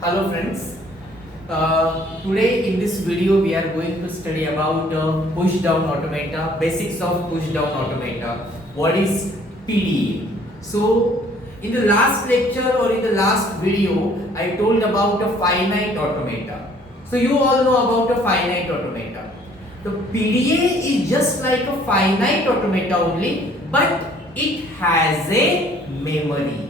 Hello friends. Today in this video we are going to study about push down automata, basics of push down automata. What is PDA? So in the last lecture or in the last video I told about a finite automata. So you all know about a finite automata. The PDA is just like a finite automata only, but it has a memory.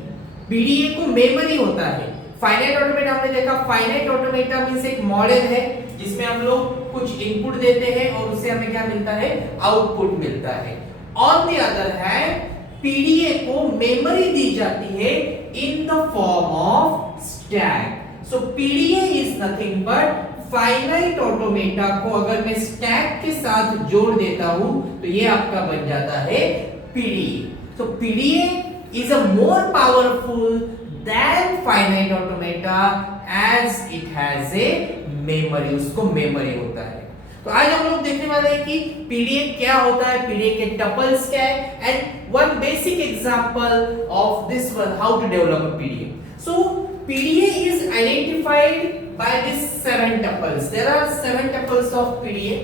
PDA को memory होता है. Finite automata हमने देखा. Finite automata means एक model है जिसमें हम लोग कुछ इनपुट देते हैं और उससे हमें क्या मिलता है, आउटपुट मिलता है. On the other hand PDA को मेमोरी दी जाती है in the form of stack. So PDA is nothing but finite automata को अगर मैं स्टैक के साथ जोड़ देता हूं तो ये आपका बन जाता है PDA. So PDA is a more powerful than finite automata as it has a memory. उसको मेमोरी होता है. तो आज हम लोग देखने वाले हैं कि पीडीए क्या होता है, पीडीए के टपल्स क्या है, and one basic example of this one, how to develop a PDA. So PDA is identified by these 7 tuples. There are 7 tuples of PDA.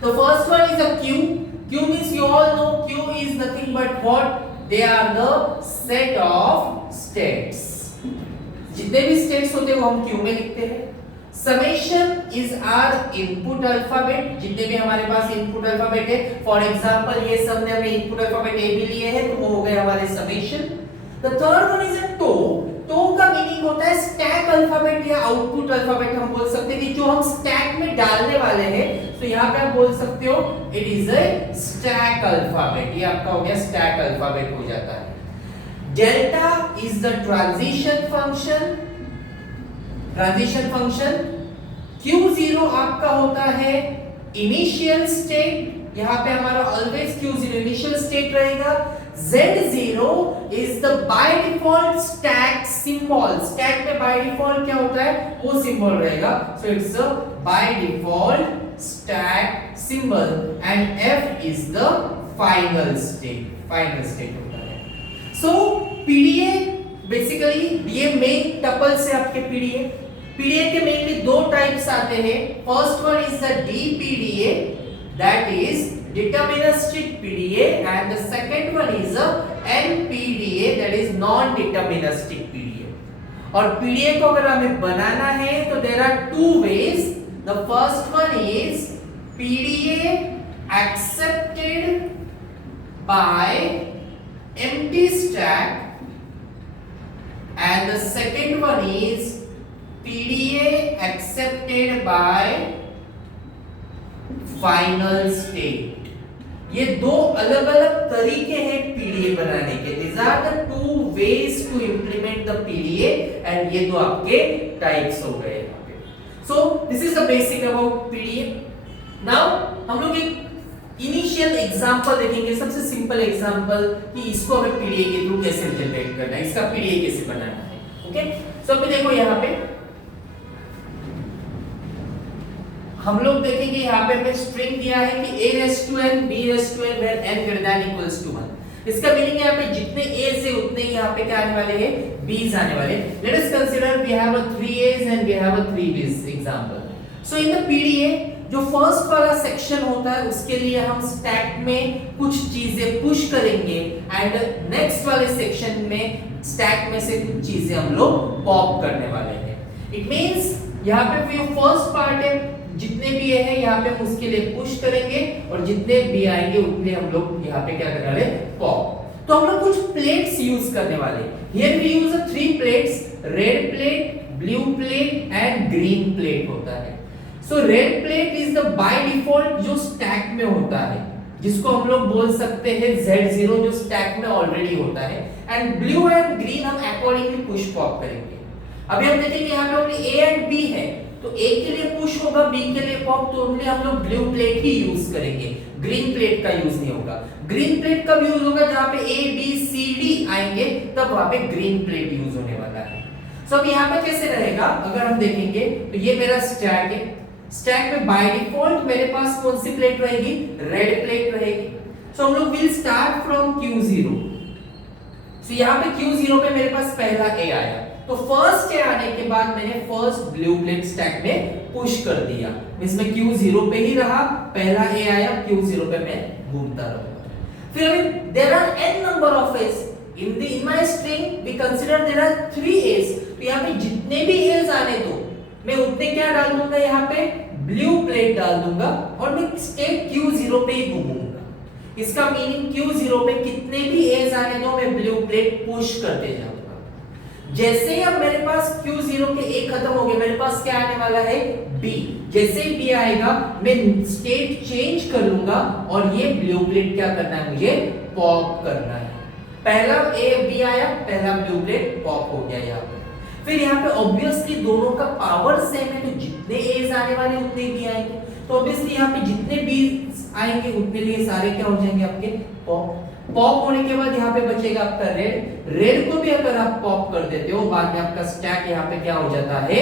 The first one is a queue. Queue means you all know queue is nothing but what? They are the set of states. जितने भी states होते हैं वो हम queue में लिखते हैं. Summation is our input alphabet. जितने भी हमारे पास input alphabet है, for example ये सब ने हमने input alphabet A भी लिए हैं तो वो हो गए हमारे summation. The third one is a toe. तो का मीनिंग होता है स्टैक अल्फाबेट या आउटपुट अल्फाबेट. हम बोल सकते हैं कि जो हम स्टैक में डालने वाले हैं, तो यहाँ पे आप बोल सकते हो it is a stack alphabet. ये आपका हो गया स्टैक अल्फाबेट हो जाता है. Delta is the transition function. Transition function. Q0 आपका होता है इनिशियल स्टेट. यहाँ पे हमारा ऑलवेज Q0 इनिशियल स्टेट रहेगा. Z0 is the by default stack symbol. Stack में by default क्या होता है, वो symbol रहेगा. So it's a by default stack symbol. And F is the final state. Final state होता है. So PDA basically ये main tuples है आपके PDA. PDA के mainly दो types आते हैं. First one is the DPDA, that is deterministic PDA, and the second one is a NPDA, that is non-deterministic PDA. और PDA को अगर हमें बनाना है तो there are two ways. The first one is PDA accepted by empty stack, and the second one is PDA accepted by final state. ये दो अलग अलग तरीके हैं पीडीए बनाने के. These are the two ways to implement the PDA, and ये दो आपके टाइप्स हो गए यहाँ पे. So this is the basic about PDA. Now हम लोग एक इनिशियल एग्जांपल देखेंगे, सबसे सिंपल एग्जांपल कि इसको हमें पीडीए के थ्रू कैसे जनरेट करना है, इसका पीडीए कैसे बनाना है. ओके, सो अभी देखो यहाँ पे हम लोग देखेंगे. यहाँ पे हमें स्ट्रिंग दिया है कि a raised to n b raised to n where n greater than equals to 1. इसका मीनिंग यहाँ पे जितने a से उतने ही यहाँ पे क्या आने वाले हैं, b's आने वाले. Let us consider we have a 3 a's and we have a 3 b's example. So in the PDA जो फर्स्ट वाला सेक्शन होता है उसके लिए हम स्टैक में कुछ चीजें पुश करेंगे, एंड नेक्स्ट वाले सेक्शन में स्टैक में से कुछ चीजें हम लोग पॉप करने वाले हैं. इट मींस यहाँ पे जो फर्स्ट पार्ट है जितने भी है यहाँ पे हम उसके लिए पुश करेंगे और जितने भी आएंगे उतने हम लोग यहाँ पे क्या करने वाले, पॉप. तो हम लोग कुछ प्लेट्स यूज करने वाले. Here we use 3 plates, red plate, blue plate and green plate होता है. So red plate is the by default जो स्टैक में होता है, जिसको हम लोग बोल सकते हैं Z0 जो स्टैक में ऑलरेडी होता है, एंड ब्लू एंड ग्रीन हम अकॉर्डिंगली पुश पॉप करेंगे. अभी हम देखेंगे यहाँ पे ओनली A एंड B है, तो A के लिए पुश होगा, B के लिए पॉप, तो ओनली हम लोग ब्लू प्लेट ही यूज करेंगे, ग्रीन प्लेट का यूज नहीं होगा. ग्रीन प्लेट कब यूज होगा, जहां पे A B C D आएंगे तब वहां पे ग्रीन प्लेट यूज होने वाला है. सो अब यहाँ पे कैसे रहेगा, अगर हम देखेंगे तो ये मेरा स्टैक है. स्टैक में बाय डिफॉल्ट मेरे पास कौन सी प्लेट रहेगी, रेड प्लेट रहेगी. सो हम लोग विल स्टार्ट फ्रॉम Q0. सो यहाँ पे Q0 पे मेरे पास पहला A आया. तो फर्स्ट ए आने के बाद मैंने फर्स्ट ब्लू प्लेट स्टैक में पुश कर दिया, इसमें Q0 पे ही रहा, पहला ए आया, Q0 पे मैं घूमता रहूंगा। फिर अभी there are n number of edge in my string we consider there are 3 a's, तो यहाँ पे जितने भी a's आने दो मैं उतने क्या डाल दूंगा, यहाँ पे ब्लू प्लेट डाल दूंगा और मैं स्टेट Q0 पे ही घूमूंगा। इसका मीनिंग Q0 पे कितने भी एज आने दो मैं ब्लू प्लेट पुश करते जाऊंगा। जैसे ही अब मेरे पास Q0 के ए खत्म हो गए, मेरे पास क्या आने वाला है B। जैसे ही B आएगा मैं स्टेट चेंज कर लूंगा और ये ब्लू प्लेट क्या करना है, मुझे पॉप करना है। पहला ए बी आया, पहला ब्लू प्लेट पॉप हो गया यहाँ पे। फिर यहाँ पे ऑब्वियसली दोनों का पावर सेम है, तो जितने एज आने वाले उतने बी आएंगे, तो ऑब्वियसली यहाँ पे जितने बी आएंगे उतने लिए सारे क्या हो जाएंगे आपके पॉप। पॉप होने के बाद यहाँ पे बचेगा आपका रेड। रेड को भी अगर आप पॉप कर देते हो बाद में आपका स्टैक यहाँ पे क्या हो जाता है,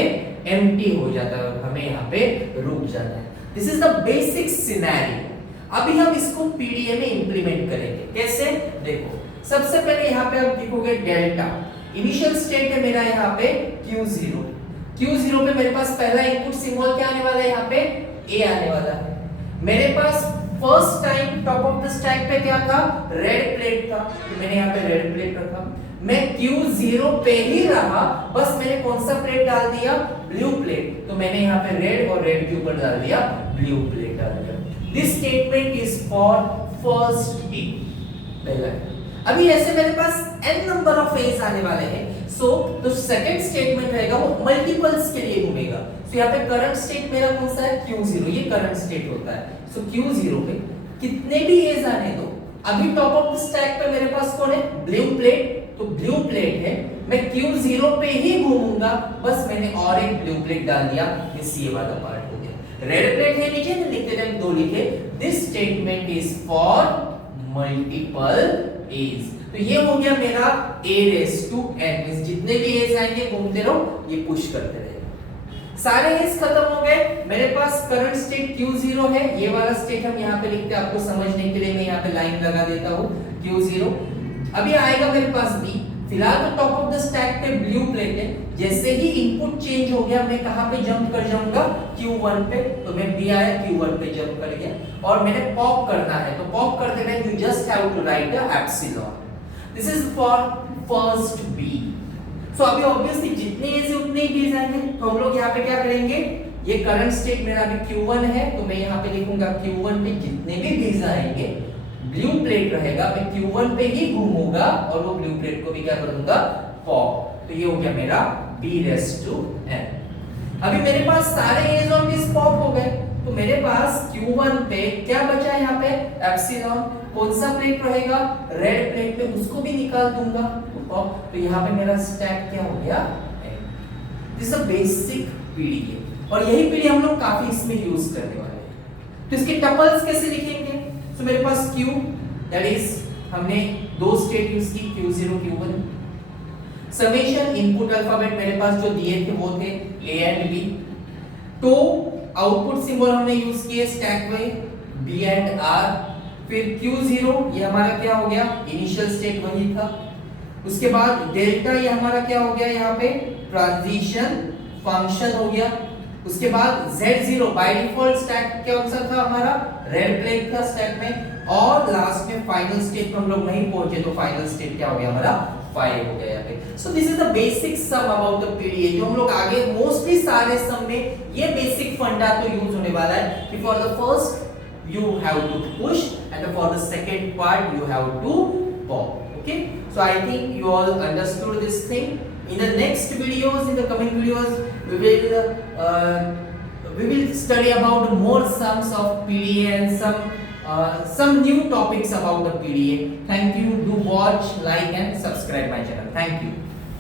एम्प्टी हो जाता है और हमें यहाँ पे रुक जाता है। This is the basic scenario. अभी हम इसको पीडीए में इंप्लीमेंट करेंगे। कैसे, देखो सबसे पहले यहाँ पे आप लिखोगे डेल्टा, इनिशियल स्टेट है मेरा यहाँ पे Q0। Q0 पे मेरे पास पहला इनपुट सिंबल क्या आने वाला है, यहाँ पे A आने वाला है। मेरे पास first time top of the stack पे क्या था, रेड प्लेट था, तो मैंने यहाँ पे रेड प्लेट रखा। मैं Q0 पे ही रहा, बस मैंने कौन सा प्लेट डाल दिया, ब्लू प्लेट, तो मैंने यहाँ पे रेड और रेड के ऊपर डाल दिया ब्लू प्लेट डाल दिया। This statement is for first B, पहला। अभी ऐसे मेरे पास n नंबर ऑफ एज आने वाले हैं, सो जो सेकंड स्टेटमेंट रहेगा वो मल्टीपल्स के लिए घूमेगा। सो यहाँ पे करंट स्टेट मेरा कौन सा है, Q0, ये करंट स्टेट होता है। सो Q0 पे कितने भी एज आने दो, अभी टॉप ऑफ द स्टैक पे मेरे पास कौन है, ब्लू प्लेट, तो ब्लू प्लेट है, मैं Q0 पे ही घूमूंगा, बस मैंने और एक ब्लू प्लेट डाल दिया, इस ये वाला पार्ट हो गया। रेड प्लेट है नीचे, तो लिखते हैं दो लिखे, this statement is for multiple edge. तो ये हो गया मेरा a रेस टू n, जितने भी एज आएंगे घूमते रहो, ये पुश करते रहेगा। सारे एज खत्म हो गए, मेरे पास करंट स्टेट Q0 है, ये वाला स्टेट हम यहाँ पे लिखते हैं, आपको समझने के लिए मैं यहाँ पे लाइन लगा देता हूँ Q0। अभी आएगा मेरे पास B, फिलहाल तो टॉप ऑफ द स्टैक पे ब्लू प्लेट है, जैसे ही इनपुट चेंज हो गया मैं कहां पे जंप कर जाऊंगा, Q1 पे, तो मैं B आया Q1 पे जंप कर गया और मैंने पॉप करना है, तो पॉप करते time you just have to write the epsilon. This is for first B। So अभी ऑब्वियसली जितने एज है उतने ही एज आएंगे, तो हम लोग यहाँ पे क्या करेंगे, ये करंट स्टेट मेरा अभी Q1 है, तो मैं यहाँ पे लिखूंगा Q1 पे जितने भी एज आएंगे ब्लू प्लेट रहेगा, मैं Q1 पे ही घूमूंगा और वो ब्लू प्लेट को भी क्या कर दूंगा, पॉप। तो ये हो गया मेरा B रेस टू n। अभी मेरे पास सारे एज और बीज पॉप हो गए, तो मेरे पास Q1 पे क्या बचा है, यहाँ पे एप्सिलॉन, कौन सा प्लेट रहेगा, रेड प्लेट पे, उसको भी निकाल दूंगा पॉप। तो यहाँ पे मेरा स्टैक क्या हो गया, this is a basic PDA, और यही पीडीए हम लोग काफी इसमें यूज करने वाले हैं। तो इसके टपल्स कैसे लिखेंगे, तो मेरे पास Q, दैट इज हमने दो स्टेट यूज की Q0 Q1, summation input alphabet मेरे पास जो दिए थे वो थे A एंड B, तो आउटपुट सिंबल हमने यूज किए स्टैक में B एंड R, फिर Q0 ये हमारा क्या हो गया, इनिशियल स्टेट वही था, उसके बाद डेल्टा ये हमारा क्या हो गया, यहाँ पे ट्रांजिशन फंक्शन हो गया, उसके बाद Z0 बाय डिफॉल्ट स्टैक कौन सा था हमारा, रेड प्लेट था स्टैक में, और लास्ट में फाइनल स्टेट पे हम लोग नहीं पहुंचे, तो फाइनल स्टेट क्या हो गया हमारा 5 हो गया यहाँ पे। So this is the basic some about the PDA, जो हम लोग आगे मोस्टली सारे सम में ये बेसिक फंडा तो यूज होने वाला है कि for the first you have to push and for the second part you have to pop. Okay, so I think you all understood this thing. In the next videos, in the coming videos, we will study about more sums of PDA and some new topics about the PDA. Thank you. Do watch, like, and subscribe my channel. Thank you.